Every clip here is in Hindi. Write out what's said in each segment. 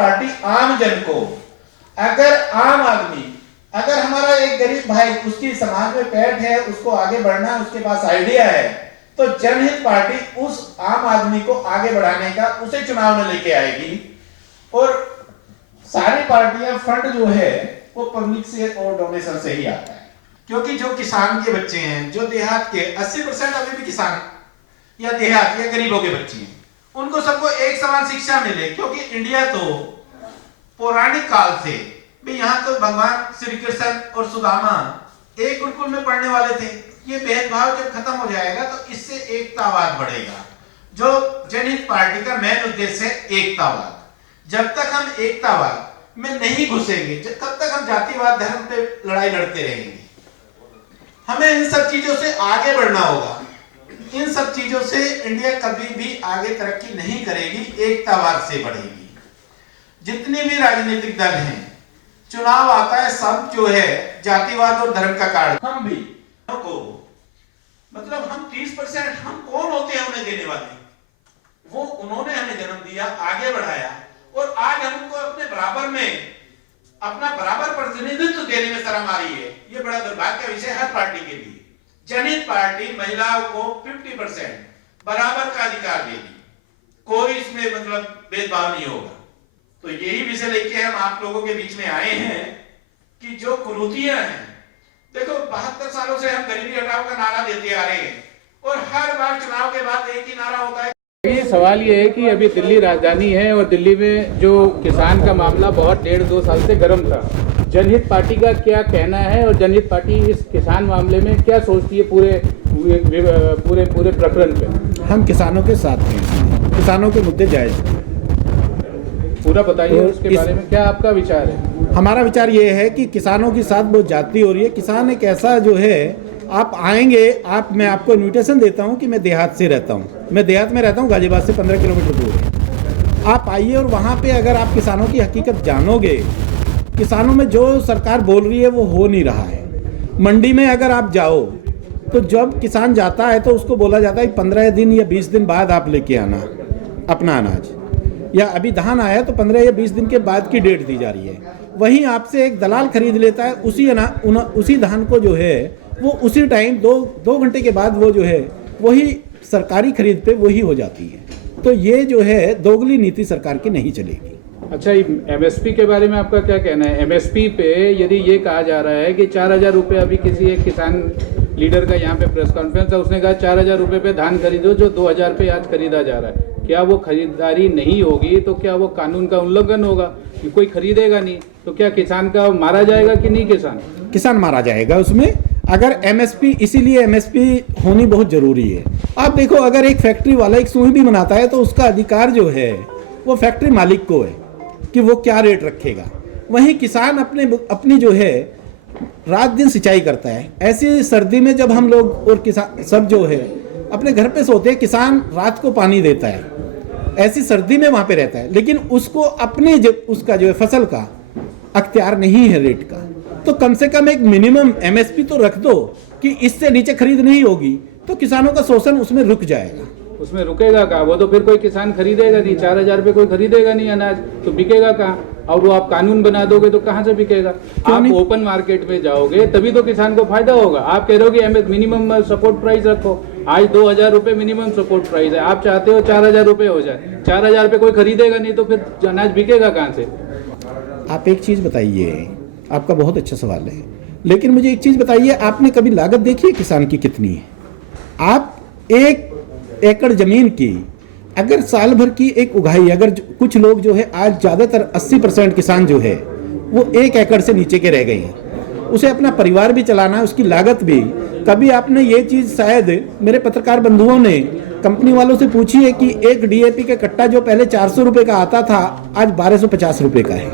पार्टी आम जन को, अगर आम आदमी, अगर हमारा एक गरीब भाई, उसकी समाज में पैठ है, उसको आगे बढ़ना है, उसके पास आइडिया है, तो जनहित पार्टी उस आम आदमी को आगे बढ़ाने का, उसे चुनाव में लेके आएगी। और सारी पार्टियां फंड जो है वो पब्लिक से और डोनेशन से ही आता है, क्योंकि जो किसान के बच्चे हैं, जो देहात के 80% अभी भी किसान या देहात या गरीबों के बच्चे हैं, उनको सबको एक समान शिक्षा मिले। क्योंकि इंडिया तो पौराणिक काल से भी, यहाँ तो भगवान श्री कृष्ण और सुदामा एक गुरुकुल में पढ़ने वाले थे। ये भेदभाव जब खत्म हो जाएगा तो इससे एकतावाद बढ़ेगा। जो जनहित पार्टी का मेन उद्देश्य है एकतावाद। जब तक हम एकतावाद में नहीं घुसेंगे, तब तक हम जातिवाद, धर्म पे लड़ाई लड़ते रहेंगे। हमें इन सब चीजों से आगे बढ़ना होगा। इन सब चीजों से इंडिया कभी भी आगे तरक्की नहीं करेगी, एकतावाद से बढ़ेगी। जितने भी राजनीतिक दल हैं, चुनाव आता है, सब जो है जातिवाद और धर्म का कार्ड। हम भी को मतलब हम 30%, हम कौन होते हैं उन्हें देने वाले? वो उन्होंने हमें जन्म दिया, आगे बढ़ाया, और आज हम उनको अपने बराबर में अपना बराबर प्रतिनिधित्व देने में शर्म आ रही है। ये बड़ा दुर्भाग्य का विषय हर पार्टी के लिए। जनहित पार्टी महिलाओं को 50% बराबर का अधिकार देगी, कोई इसमें मतलब भेदभाव नहीं होगा। तो यही विषय लेके हम आप लोगों के बीच में आए हैं कि जो कुरीतियां हैं, देखो 72 सालों से हम गरीबी हटाओ का नारा देते आ रहे हैं, और हर बार चुनाव के बाद एक ही नारा होता है। ये सवाल ये है कि अभी दिल्ली राजधानी है और दिल्ली में जो किसान का मामला बहुत 1.5-2 साल से गर्म था। जनहित पार्टी का क्या कहना है और जनहित पार्टी इस किसान मामले में क्या सोचती है पूरे प्रकरण पे? हम किसानों के साथ हैं, किसानों के मुद्दे जायज हैं। पूरा बताइए उसके बारे में, क्या आपका विचार है? हमारा विचार ये है कि किसानों के साथ बहुत जाती हो रही है। किसान एक ऐसा जो है, आप आएंगे, मैं आपको इन्विटेशन देता हूं कि मैं देहात से रहता हूं, मैं देहात में रहता हूं, गाजियाबाद से 15 किलोमीटर दूर है। आप आइए और वहां पे अगर आप किसानों की हकीकत जानोगे, किसानों में जो सरकार बोल रही है वो हो नहीं रहा है। मंडी में अगर आप जाओ तो जब किसान जाता है तो उसको बोला जाता है 15 दिन या 20 दिन बाद आप लेके आना अपना अनाज, या अभी धान आया तो 15 या 20 दिन के बाद की डेट दी जा रही है। वहीं आपसे एक दलाल खरीद लेता है उसी धान को, जो है वो उसी टाइम 2 घंटे के बाद वो जो है वही सरकारी खरीद पे वही हो जाती है। तो ये जो है दोगली नीति सरकार की नहीं चलेगी। अच्छा, एमएसपी के बारे में आपका क्या कहना है? एमएसपी पे यदि ये कहा जा रहा है कि 4,000 रुपये, अभी किसी एक किसान लीडर का यहाँ पे प्रेस कॉन्फ्रेंस था, उसने कहा 4,000 रुपये पे धान खरीदो, जो 2,000 पे आज खरीदा जा रहा है। क्या वो खरीदारी नहीं होगी तो क्या वो कानून का उल्लंघन होगा कि कोई खरीदेगा नहीं? तो क्या किसान का मारा जाएगा कि नहीं? किसान मारा जाएगा उसमें, अगर एमएसपी, इसीलिए एमएसपी होनी बहुत जरूरी है। आप देखो, अगर एक फैक्ट्री वाला एक सुई भी बनाता है तो उसका अधिकार जो है वो फैक्ट्री मालिक को है कि वो क्या रेट रखेगा। वहीं किसान अपनी जो है रात दिन सिंचाई करता है। ऐसी सर्दी में जब हम लोग और किसान सब जो है अपने घर पे सोते हैं, किसान रात को पानी देता है, ऐसी सर्दी में वहां पे रहता है, लेकिन उसको अपने उसका जो है फसल का अख्तियार नहीं है रेट का। तो कम से कम एक मिनिमम एमएसपी तो रख दो कि इससे नीचे खरीद नहीं होगी, तो किसानों का शोषण उसमें रुक जाएगा। उसमें रुकेगा कहाँ? वो तो फिर कोई किसान खरीदेगा नहीं, 4,000 पे कोई खरीदेगा नहीं अनाज, तो बिकेगा कहाँ? और वो आप कानून बना दोगे तो कहाँ से बिकेगा? आप ओपन मार्केट में जाओगे तभी तो किसान को फायदा होगा। आप कह रहे हो कि मिनिमम सपोर्ट प्राइस रखो, आज 2,000 रुपये मिनिमम सपोर्ट प्राइस है, आप चाहते हो 4,000 रुपये हो जाए। 4,000 पे कोई खरीदेगा नहीं तो फिर अनाज बिकेगा कहाँ से? आप एक चीज़ बताइए, आपका बहुत अच्छा सवाल है, लेकिन मुझे एक चीज़ बताइए, आपने कभी लागत देखी है किसान की कितनी है? आप 1 एकड़ जमीन की अगर साल भर की एक उगाई, अगर कुछ लोग जो है आज ज़्यादातर 80% किसान जो है वो 1 एकड़ से नीचे के रह गए हैं, उसे अपना परिवार भी चलाना है, उसकी लागत भी। कभी आपने ये चीज़ शायद मेरे पत्रकार बंधुओं ने कंपनी वालों से पूछी है कि एक डीएपी का कट्टा जो पहले 400 रुपये का आता था आज 1250 रुपये का है।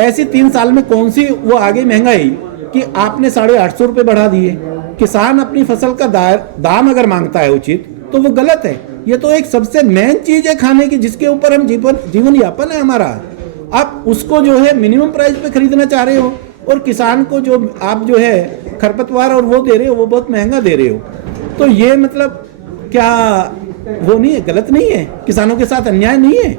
ऐसी 3 साल में कौन सी वो आगे महंगाई कि आपने 850 रुपये बढ़ा दिए। किसान अपनी फसल का दाम अगर मांगता है उचित तो वो गलत है। ये तो एक सबसे मेन चीज है खाने की, जिसके ऊपर हम जीवन यापन है हमारा। आप उसको जो है मिनिमम प्राइस पे खरीदना चाह रहे हो, और किसान को जो आप जो है खरपतवार और वो दे रहे हो वो बहुत महंगा दे रहे हो। तो ये मतलब क्या वो नहीं है, गलत नहीं है? किसानों के साथ अन्याय नहीं है?